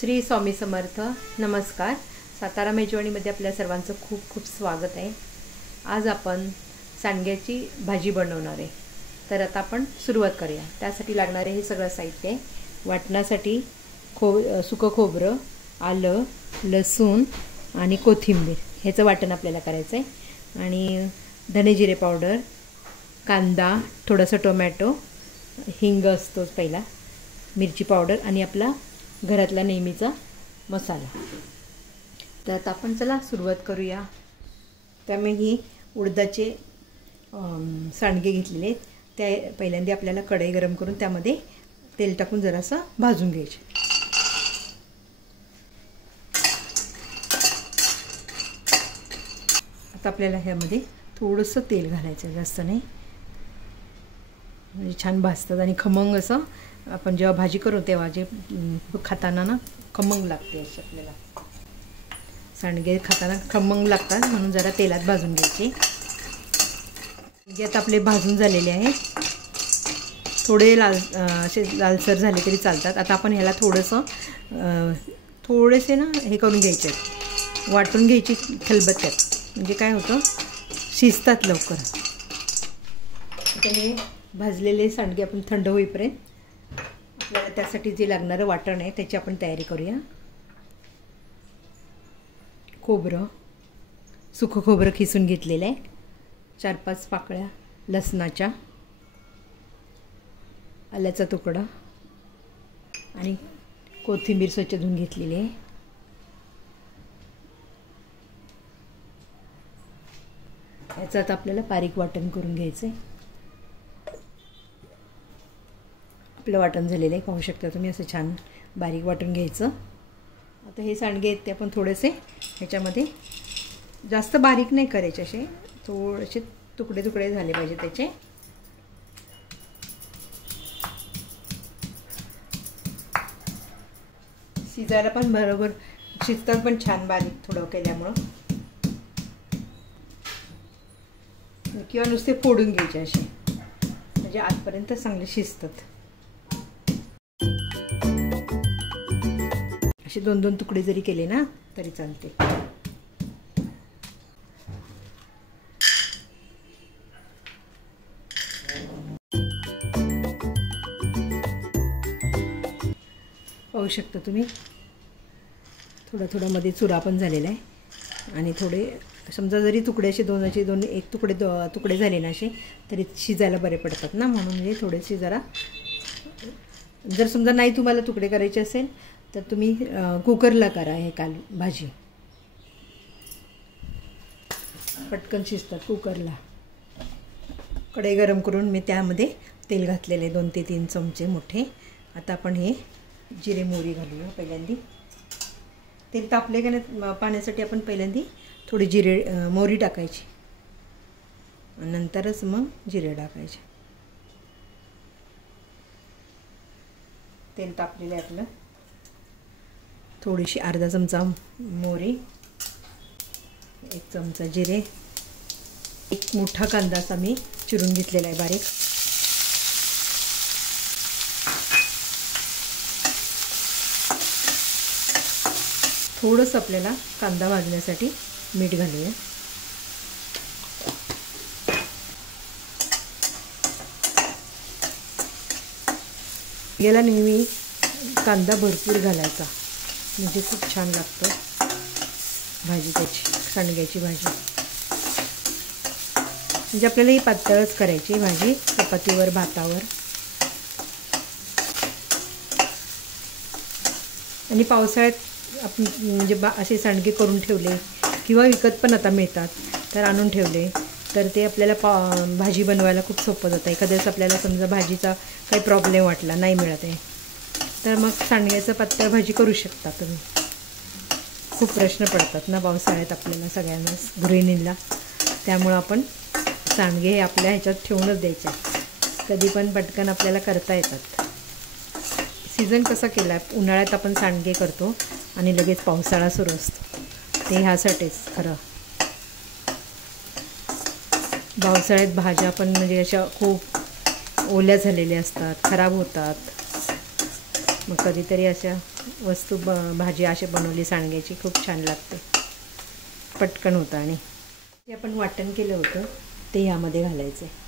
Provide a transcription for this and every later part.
श्री स्वामी समर्थ. नमस्कार. सातारा मेजवानीमध्ये आपल्या सर्वांचं खूप खूप स्वागत आहे. आज आपण सांडग्याची भाजी बनवणार आहे. तर आता आपण सुरुवात करूया. त्यासाठी लागणारे हे सगळं साहित्य आहे. वाटण्यासाठी सुकं खोबरं, आलं, लसूण आणि कोथिंबीर ह्याचं वाटण आपल्याला करायचं आहे. आणि धने जिरे पावडर, कांदा, थोडंसं टोमॅटो, हिंग असतोच पहिला, मिरची पावडर आणि आपला घरातला नेहमीचा मसाला. तर आता आपण चला सुरुवात करूया. त्यामुळे ही उडदाचे सांडगे घेतलेले आहेत. त्या पहिल्यांदा आपल्याला कढई गरम करून त्यामध्ये तेल टाकून जरासं भाजून घ्यायचे. आता आपल्याला ह्यामध्ये थोडंसं तेल घालायचं, जास्त नाही, म्हणजे छान भाजतात आणि खमंग असं आपण जेव्हा भाजी करू तेव्हा जे खाताना ना खमंग लागते. असे आपल्याला सांडगे खाताना खमंग लागतात, म्हणून जरा तेलात भाजून घ्यायचे. जे आता आपले भाजून झालेले आहेत, थोडे असे लालसर झाले तरी चालतात. आता आपण ह्याला थोडेसे ना हे करून घ्यायचे, वाटून घ्यायची खलबत्त्यात, म्हणजे काय होतं, शिजतात लवकर. आता हे भाजलेले सांडगे आपण थंड होईपर्यंत आपल्याला त्यासाठी जे लागणारं वाटण आहे त्याची आपण तयारी करूया. खोबरं, सुकं खोबरं खिसून घेतलेलं आहे, 4-5 पाकळ्या लसणाच्या, आल्याचा तुकडा आणि कोथिंबीर स्वच्छ धुवून घेतलेली आहे. याचं आता आपल्याला बारीक वाटण करून घ्यायचं आहे. आपलं वाटण झालेलं आहे, पाहू शकता तुम्ही, असं छान बारीक वाटून घ्यायचं. आता हे सांडगे आहेत ते आपण थोडेसे ह्याच्यामध्ये जास्त बारीक नाही करायचे, असे थोडेसे तुकडे तुकडे झाले पाहिजे त्याचे. शिजायला पण बरोबर शिजतात, पण छान बारीक थोडं केल्यामुळं, किंवा नुसते फोडून घ्यायचे असे, म्हणजे आतपर्यंत चांगले शिजतात. असे 2-2 तुकडे जरी केले ना तरी चालते. पाहू शकता तुम्ही, थोडा मध्ये चुरा पण झालेला आहे. आणि थोडे समजा जरी तुकडे असे एक तुकडे झाले ना असे, तरी शिजायला बरे पडतात ना, म्हणून म्हणजे थोडेसे जरा, जर समजा नाही तुम्हाला तुकडे करायचे असेल तर तुम्ही कुकरला करा हे भाजी, पटकन शिजतात कुकरला. कढई गरम करून मी त्यामध्ये तेल घातलेले 2 ते 3 चमचे मोठे. आता आपण हे जिरे मोहरी घालूया. पहिल्यांदी तेल तापले का नाही पाण्यासाठी आपण पहिल्यांदी थोडी मोहरी टाकायची, नंतरच मग जिरे टाकायचे. तेल तापलेलं आहे आपलं. थोडीशी अर्धा चमचा मोहरी, 1 चमचा जिरे, 1 मोठा कांदा असा मी चिरून घेतलेला आहे बारीक. थोडंसं आपल्याला कांदा भाजण्यासाठी मीठ घालूया. याला नेहमी कांदा भरपूर घालायचा, म्हणजे खूप छान लागतं भाजी त्याची, सांडग्याची भाजी. म्हणजे आपल्याला ही पातळच करायची भाजी, चपातीवर, भातावर. आणि पावसाळ्यात आपण म्हणजे असे सांडगे करून ठेवले, किंवा विकत पण आता मिळतात, तर आणून ठेवले तर ते आपल्याला भाजी बनवायला खूप सोपं जातं. एखाद्या वेळेस आपल्याला समजा भाजीचा काही प्रॉब्लेम वाटला, नाही मिळत आहे, तर मग सांडग्याचं पातळ भाजी करू शकता तुम्ही. खूप प्रश्न पडतात ना पावसाळ्यात आपल्याला सगळ्यांनाच, गृहिणींना, त्यामुळं आपण सांडगे हे आपल्या ह्याच्यात ठेवूनच द्यायचे, कधी पण पटकन आपल्याला करता येतात. सीझन कसा केला आहे, उन्हाळ्यात आपण सांडगे करतो आणि लगेच पावसाळा सुरू असतो, ते ह्यासाठीच खरं. पावसाळ्यात भाज्या पण म्हणजे अशा खूप ओल्या झालेल्या असतात, खराब होतात, मग कधीतरी अशा वस्तू भाजी अशी बनवली सांडग्याची, खूप छान लागते, पटकन होतं. आणि जे आपण वाटण केलं होतं ते ह्यामध्ये घालायचं आहे.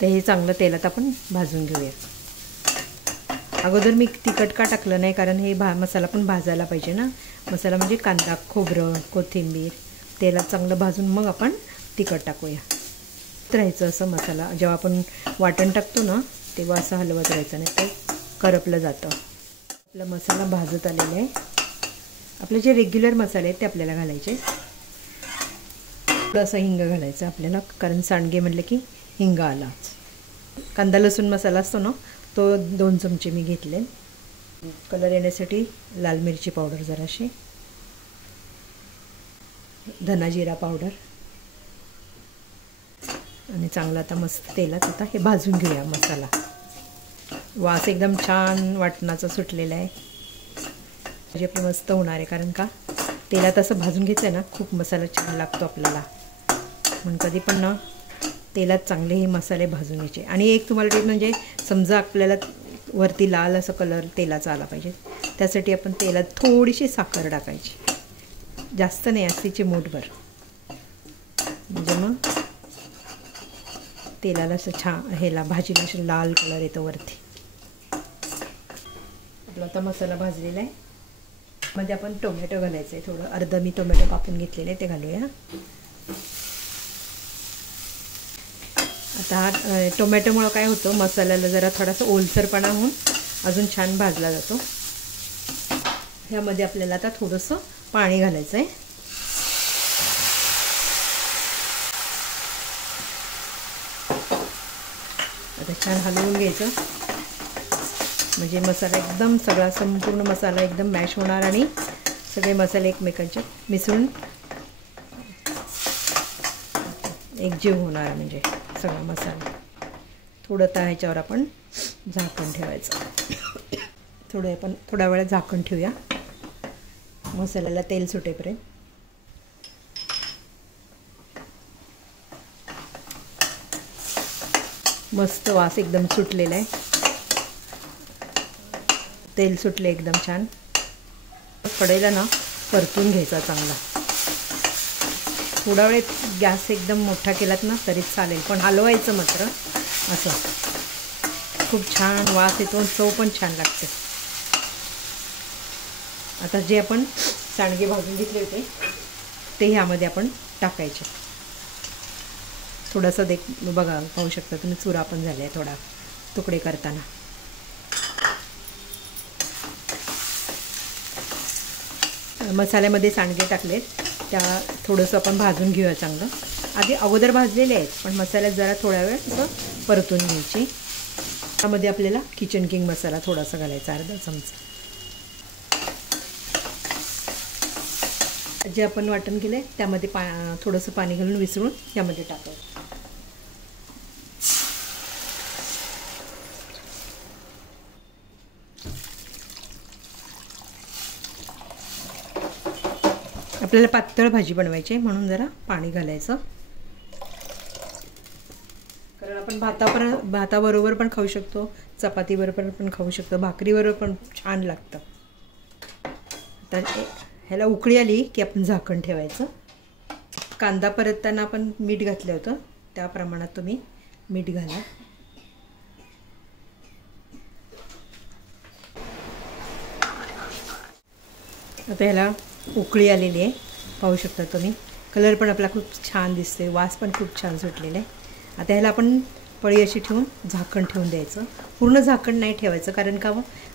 ते हे चांगलं तेलात आपण भाजून घेऊया. अगोदर मी तिखट का टाकलं नाही, कारण हे मसाला पण भाजायला पाहिजे ना. मसाला म्हणजे कांदा, खोबरं, कोथिंबीर तेलात चांगलं भाजून मग आपण तिखट टाकूया. राहायचं असं मसाला जेव्हा आपण वाटण टाकतो ना तेव्हा असं हलवत राहायचं, नाही ते करपलं जातं. आपला मसाला भाजत आलेला आहे. आपले जे रेग्युलर मसाले आहेत ते आपल्याला घालायचे. थोडंसं हिंग घालायचं आपल्याला, कारण सांडगे म्हटलं की हिंग आलाच. कांदा लसूण मसाला असतो ना तो 2 चमचे मी घेतले. कलर येण्यासाठी लाल मिरची पावडर जराशी, धना जिरा पावडर, आणि चांगलं आता मस्त तेलात आता हे भाजून घेऊया मसाला. वास एकदम छान वाटणाचा सुटलेला आहे. म्हणजे आपलं मस्त होणार आहे, कारण का तेलात असं भाजून घ्यायचं आहे ना, खूप मसाला छान लागतो आपल्याला. म्हणून कधी पण ना तेलात चांगले हे मसाले भाजून घ्यायचे. आणि एक तुम्हाला टिप म्हणजे, समजा आपल्याला वरती लाल असं कलर तेलाचा आला पाहिजे, त्यासाठी आपण तेलात थोडीशी साखर टाकायची, जास्त नाही, अशी चिमूटभर, म्हणजे मग तेलाला असं छान ह्याला भाजीला असं लाल कलर येतो वरती. आपला आता मसाला भाजलेला आहे. मध्ये आपण टोमॅटो घालायचं आहे. थोडं अर्ध मी टोमॅटो कापून घेतलेले आहे ते घालूया. आता हा टोमॅटोमुळं काय होतं, मसाल्याला जरा थोडासा ओलसरपणा होऊन अजून छान भाजला जातो. ह्यामध्ये आपल्याला आता थोडंसं पाणी घालायचं आहे. आता छान हलवून घ्यायचं, म्हणजे मसाला एकदम सगळा संपूर्ण मसाला एकदम मॅश होणार आणि सगळे मसाले एकमेकांचे मिसळून एकजीव होणार, म्हणजे सगळा मसाला. थोडं ह्याच्यावर आपण झाकण ठेवायचं. आपण थोड्या वेळात झाकण ठेवूया मसाल्याला तेल सुटेपर्यंत. मस्त वास एकदम सुटलेला आहे, तेल सुटले एकदम छान. कढईला ना परतून घ्यायचा चांगला. थोडा वेळ गॅस एकदम मोठा केलात ना तरी चालेल, पण हलवायचं मात्र असं. खूप छान वास येतो, चव पण छान लागते. आता जे आपण सांडगे भाजून घेतले होते ते ह्यामध्ये आपण टाकायचे. थोडंसं बघा, पाहू शकता तुम्ही, चुरा पण झाला आहे थोडा तुकडे करताना. मसाल्यामध्ये सांडगे टाकलेत, त्या थोडंसं आपण भाजून घेऊया चांगलं. आधी अगोदर भाजलेले आहेत, पण मसाल्यात जरा थोडा वेळ असं परतून घ्यायची. त्यामध्ये आपल्याला किचन किंग मसाला थोडासा घालायचा, अर्धा चमचा. जे आपण वाटण केलं आहे त्यामध्ये थोडंसं पाणी घालून विसळून त्यामध्ये टाकायचं. आपल्याला पातळ भाजी बनवायची म्हणून जरा पाणी घालायचं, कारण आपण भाताबरोबर पण खाऊ शकतो, चपातीबरोबर पण खाऊ शकतो, भाकरीबरोबर पण छान लागतं. आता ह्याला उकळी आली की आपण झाकण ठेवायचं. कांदा परतताना आपण मीठ घातलं होतं, त्या प्रमाणात तुम्ही मीठ घाला. आता ह्याला उकळी आलेली आहे, पाहू शकता तुम्ही. कलर पण आपला खूप छान दिसते, वास पण खूप छान सुटलेला आहे. आता ह्याला आपण पळी अशी ठेवून झाकण ठेवून द्यायचं. पूर्ण झाकण नाही ठेवायचं, कारण का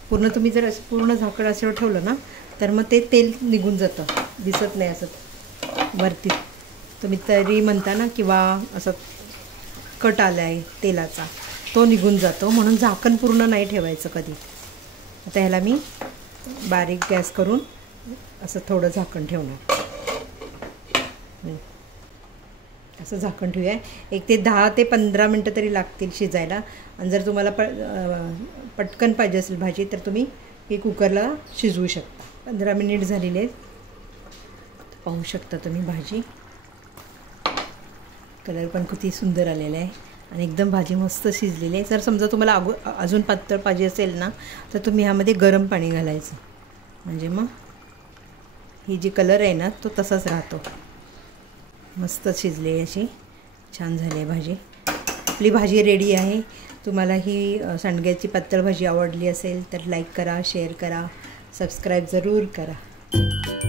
पूर्ण तुम्ही जर पूर्ण झाकण असं ठेवलं ना तर मग ते तेल निघून जातं, दिसत नाही असं वरती. तुम्ही तरी म्हणता ना, किंवा असं कट आला आहे तेलाचा, तो निघून जातो. म्हणून झाकण पूर्ण नाही ठेवायचं कधी. आता ह्याला मी बारीक गॅस करून असं थोडं झाकण ठेवणार. असं झाकण ठेवूया. 1 ते 10 ते 15 मिनटं तरी लागतील शिजायला. आणि जर तुम्हाला पटकन पाहिजे असेल भाजी तर तुम्ही हे कुकरला शिजवू शकता. 15 मिनिट झालेले आहेत, पाहू शकता तुम्ही. भाजी कलर पण किती सुंदर आलेला आहे. आणि एकदम भाजी मस्त शिजलेली आहे. जर समजा तुम्हाला अजून पातळ पाहिजे असेल ना तर तुम्ही ह्यामध्ये गरम पाणी घालायचं, म्हणजे मग ही जी कलर आहे ना तो तसाच राहतो. मस्त शिजली आहे, अशी छान झाली आहे भाजी. आपली भाजी रेडी आहे. तुम्हाला ही सांडग्याची पातळ भाजी आवडली असेल तर लाईक करा, शेअर करा, सबस्क्राईब जरूर करा.